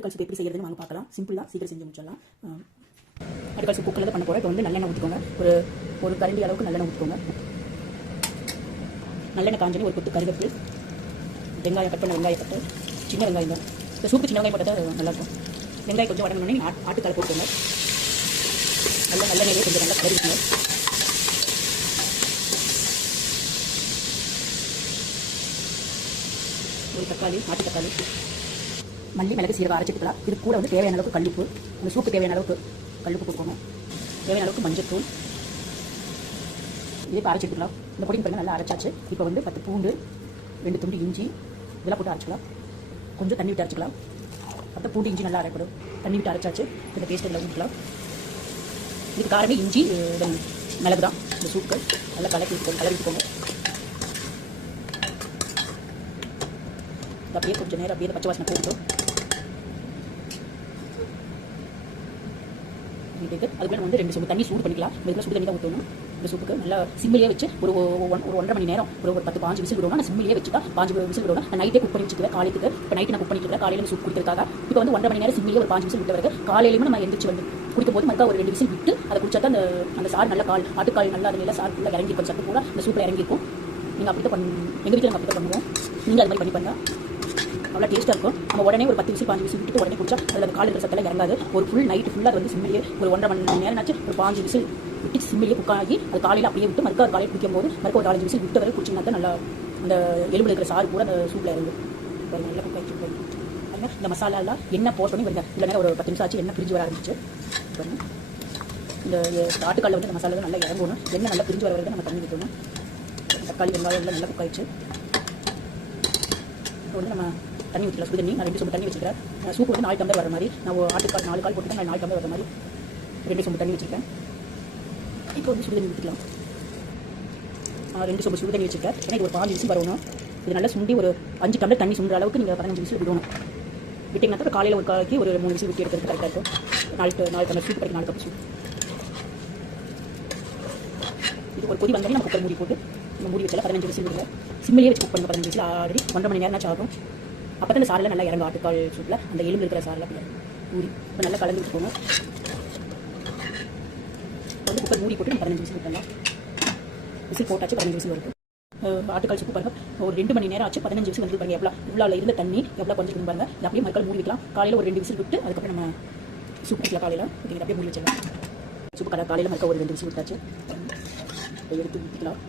ஆட்டுக்கால் சூப் எப்படி செய்யறதுன்னு வாங்க பார்க்கலாம். சிம்பிளாக சீக்கிரம் செஞ்சு முடிச்சிடலாம். ஆட்டுக்கால் சூப் குக்கரில் பண்ண போகிறேன். இப்போ வந்து நல்லெண்ணெய் ஊற்றிக்கோங்க. ஒரு கரண்டி அளவுக்கு நல்லெண்ணெய் ஊற்றிக்கோங்க. நல்லெண்ணெய் காஞ்சனி ஒரு கொத்து கருவேப்பிலை, வெங்காயம் கட் பண்ண வெங்காயம் கட்டு, சின்ன வெங்காயம் தான். இந்த சூப்பு சின்ன வெங்காயம் போட்டால் நல்லாயிருக்கும். வெங்காயம் கொஞ்சம் வடங்கணுன்னே ஆட்டுக்கால் போட்டுக்கோங்க. நல்லெண்ணெயிலே கொஞ்சம் நல்லா கருவிக்கோங்க. ஒரு தக்காளி, நாட்டு தக்காளி, மல்லி, மிளகு, சீரகம் அரைச்சிட்டுக்கலாம். இது கூட வந்து தேவையான அளவுக்கு கல்லுப்பு, இந்த சூப்பு தேவையான அளவுக்கு கல்லுப்பு கொடுக்கணும். தேவையான அளவுக்கு மஞ்சத்தூள். இதே இப்போ அரைச்சிட்டுக்கலாம். இந்த பொடி பாருங்கள் நல்லா அரைச்சாச்சு. இப்போ வந்து 10 பூண்டு, 2 துண்டு இஞ்சி இதெல்லாம் போட்டு அரைச்சிக்கலாம். கொஞ்சம் தண்ணி விட்டு அரைச்சிக்கலாம். அப்போ பூண்டு இஞ்சி நல்லா அரைக்கணும். தண்ணி விட்டு அரைச்சாச்சு. இந்த பேஸ்ட் இதில் ஊற்றிக்கலாம். இதுக்கு காரமே இஞ்சி மிளகு தான். இந்த சூப்பு நல்லா கலரிட்டுக்கோங்க. அப்படியே கொஞ்சம் நேரம் அப்படியே பச்சை வாசனை போட்டோம். அதுக்கு நம்ம வந்து 2 சொம்பு தண்ணி சூடு பண்ணிக்கலாம். இதுக்கு சுடு தண்ணி தான் ஊற்றணும். இந்த சூப்புக்கு நல்லா சிம்மிலே வச்சு ஒரு 1.5 மணி நேரம் ஒரு 10-15 விசில் விடுவோம். நான் சிம்மிலே வச்சு தான் 5 விசில் விடுவோம். நான் நைட்டே குக் பண்ணி வச்சுக்கிறேன். காலைக்கு இப்போ நைட்டு நான் குக் பண்ணிக்கிறேன். காலையில் சூப் குடிக்கிறதுக்காக இப்போ வந்து 1.5 மணி நேரம் சிம்மிலே ஒரு 5 விசில் விட்டு வருது. காலையிலுமே நம்ம எந்திரிச்சு வந்து குடிக்கும் போது மறுக்கா ஒரு 2 விசில் விட்டு அதை குடிச்சா தான் அந்த சாறு நல்லா ஆட்டுக்கால் நல்லா அது நல்லா சாறு ஃபுல்லாக இறங்கிருக்கும். சத்து கூட இந்த சூப்பில் இறங்கிருக்கும். நீங்கள் அப்படி தான் எங்கள் வீட்டில் நாங்கள் அப்படி தான் பண்ணுவோம். நீங்கள் அது மாதிரி பண்ணி பண்ணால் அவ்வளோ டேஸ்ட்டாக இருக்கும். நம்ம உடனே ஒரு 10 விசில் 5 விசில் விட்டு உடனே குடிச்சா அதில் கால் இருக்கிற சத்தெல்லாம் இறங்காது. ஒரு ஃபுல் நைட்டு ஃபுல்லாக அது வந்து சிம்மிலே ஒரு 1.5 மணி நேரம் ஆச்சு. ஒரு 5 விசில் விட்டு சிம்மிலே குக் ஆகி அது காலையில் அப்படியே விட்டு மறுக்க ஒரு காலையில் குடிக்கும் போது மறுக்க ஒரு 4 விசில் விட்டு வரை குடிச்சிங்கன்னா தான் நல்லா அந்த எலும்பில் இருக்கிற சாறு கூட அந்த சூப்பில் இறங்கும். நல்லா குக் ஆகிடுச்சு. பாருங்கள் இந்த மசாலாலாம் எண்ணெய் போட்டோன்னே வருங்க. இல்லை நேரம் ஒரு 10 நிமிஷம் ஆச்சு. எண்ணெய் பிரிஞ்சு வர ஆரம்பிச்சு. பாருங்கள் இந்த ஆட்டுக்காலில் வந்து இந்த மசாலா நல்லா இறங்கணும். எண்ணெய் நல்லா பிரிஞ்சு வர வரைக்கும் நம்ம தண்ணி விட்டணும். தக்காளி வெங்காயம் எல்லாம் நல்லா குக் ஆகிடுச்சு. இப்போ வந்து நம்ம தண்ணி ஊற்றிக்கலாம். சுடு தண்ணி நான் 2 சொம்பு தண்ணி வச்சுக்கிறேன். சூப்பு வந்து 4 டம்ளர் வர மாதிரி நான் 4 கால் போட்டு நான் 4 டம்ளர் வர மாதிரி 2 சொம்பு தண்ணி வச்சுருக்கேன். இப்போ வந்து சுடு தண்ணி ஊற்றிக்கலாம். 2 சொம்பு சுடு தண்ணி வச்சுருக்கேன். ஏன்னா இது ஒரு 5 விசில் வரணும். இது நல்லா சுண்டி ஒரு 5 டம்ளர் தண்ணி சுண்டுற அளவுக்கு நீங்கள் 15 விசில் விடணும். விட்டிங்கன்னா காலையில் ஒரு காலைக்கு ஒரு 3 விசில் விட்டு எடுக்கிறது கரெக்டாக இருக்கும். 4 டம்ளர் சூப் படிக்க 4 கப் சூப். இது ஒரு கொதி வந்தோடனே நம்ம குக்கர் மூடி போட்டு நம்ம மூடி வச்சால 15 விசில் விடுங்க. சிம்மிலே வச்சு குக் பண்ணுங்க. 15 விசில் ஆல்ரெடி 1.5 மணி நேரம் ஆகும். அப்போ தான் இந்த சாரில் நல்லா இறங்கும். ஆட்டுக்கால் சூப்பில் அந்த எலும்பு இருக்கிற சாரில் அப்படி ஊறி இப்போ நல்லா கலந்து வச்சுக்கோங்க. வந்து குக்கர் மூடி போட்டு 15 விசில் விட்டலாம். விசில் போட்டாச்சு. 15 விசில் வரைக்கும் ஆட்டுக்கால் சூப்பு பாருங்கள். ஒரு 2 மணி நேரம் ஆச்சு. 15 விசில் வந்து பாருங்கள். இவ்வளோ இருந்த தண்ணி எவ்வளோ கொஞ்சம் பாருங்கள். இது அப்படியே மறுக்கால் மூடி வைக்கலாம். காலையில் ஒரு 2 விசில் விட்டு அதுக்கப்புறம் நம்ம சூப் வைக்கலாம். காலையில் அப்படியே மூடி வச்சிடலாம். சூப்பு காலையில் மறுக்க ஒரு 2 விசில் விட்டாச்சு. எடுத்து ஊற்றிக்கலாம்.